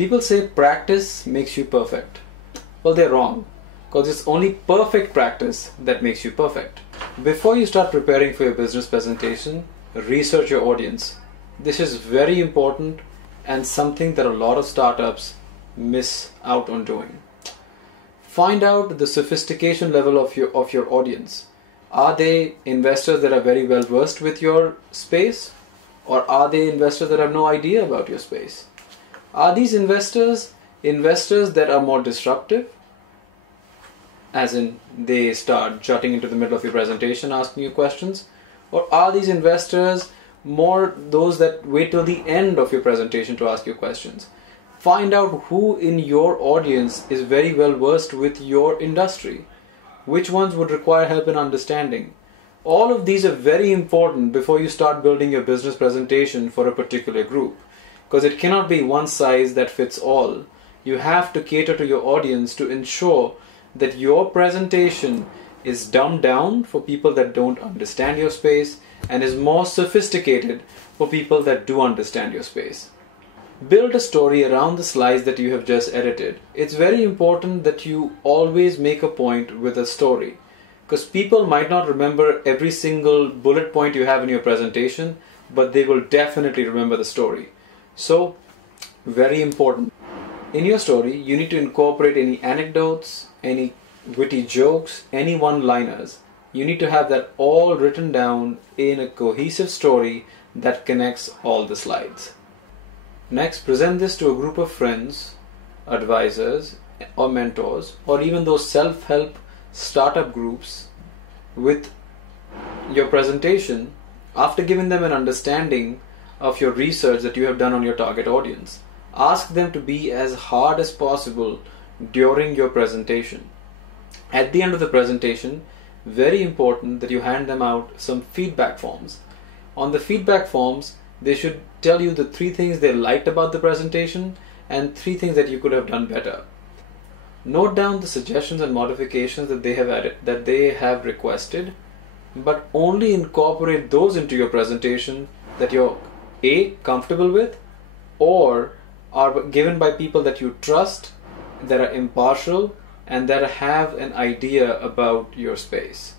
People say practice makes you perfect. Well, they're wrong, because it's only perfect practice that makes you perfect. Before you start preparing for your business presentation, research your audience. This is very important and something that a lot of startups miss out on doing. Find out the sophistication level of your audience. Are they investors that are very well versed with your space? Or are they investors that have no idea about your space? Are these investors that are more disruptive? As in, they start jutting into the middle of your presentation asking you questions? Or are these investors more those that wait till the end of your presentation to ask you questions? Find out who in your audience is very well versed with your industry. Which ones would require help in understanding? All of these are very important before you start building your business presentation for a particular group. Because it cannot be one size that fits all. You have to cater to your audience to ensure that your presentation is dumbed down for people that don't understand your space and is more sophisticated for people that do understand your space. Build a story around the slides that you have just edited. It's very important that you always make a point with a story, because people might not remember every single bullet point you have in your presentation, but they will definitely remember the story. So, very important. In your story, you need to incorporate any anecdotes, any witty jokes, any one-liners. You need to have that all written down in a cohesive story that connects all the slides. Next, present this to a group of friends, advisors, or mentors, or even those self-help startup groups with your presentation after giving them an understanding of your research that you have done on your target audience. Ask them to be as hard as possible during your presentation. At the end of the presentation, very important that you hand them out some feedback forms. On the feedback forms, they should tell you the 3 things they liked about the presentation and 3 things that you could have done better. Note down the suggestions and modifications that they have requested, but only incorporate those into your presentation that you're A, comfortable with, or are given by people that you trust, that are impartial, and that have an idea about your space.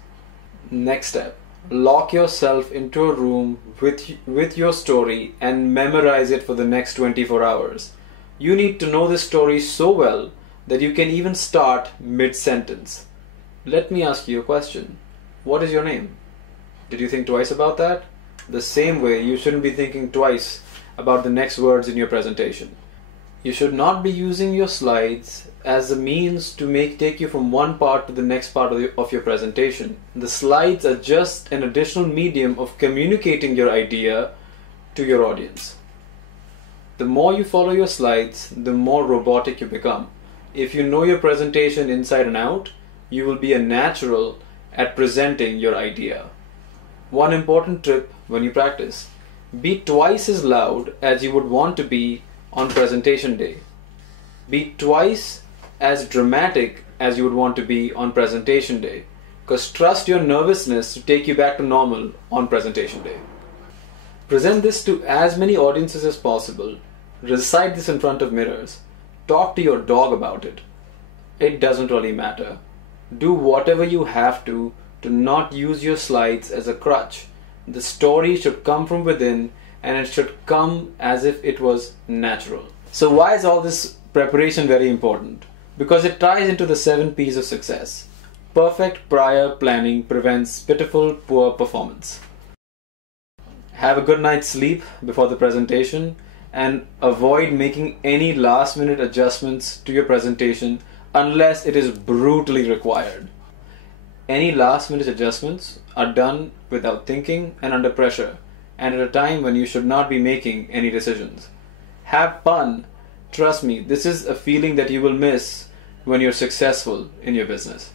Next step, lock yourself into a room with your story and memorize it for the next 24 hours. You need to know this story so well that you can even start mid-sentence. Let me ask you a question. What is your name? Did you think twice about that? The same way, you shouldn't be thinking twice about the next words in your presentation. You should not be using your slides as a means to take you from one part to the next part of your presentation. The slides are just an additional medium of communicating your idea to your audience. The more you follow your slides, the more robotic you become. If you know your presentation inside and out, you will be a natural at presenting your idea. One important tip when you practice: be twice as loud as you would want to be on presentation day. Be twice as dramatic as you would want to be on presentation day, because trust your nervousness to take you back to normal on presentation day. Present this to as many audiences as possible. Recite this in front of mirrors. Talk to your dog about it. It doesn't really matter. Do whatever you have to not use your slides as a crutch. The story should come from within, and it should come as if it was natural. So why is all this preparation very important? Because it ties into the 7 P's of success. Perfect prior planning prevents pitiful poor performance. Have a good night's sleep before the presentation, and avoid making any last-minute adjustments to your presentation unless it is brutally required. Any last-minute adjustments are done without thinking and under pressure, and at a time when you should not be making any decisions. Have fun. Trust me, this is a feeling that you will miss when you're successful in your business.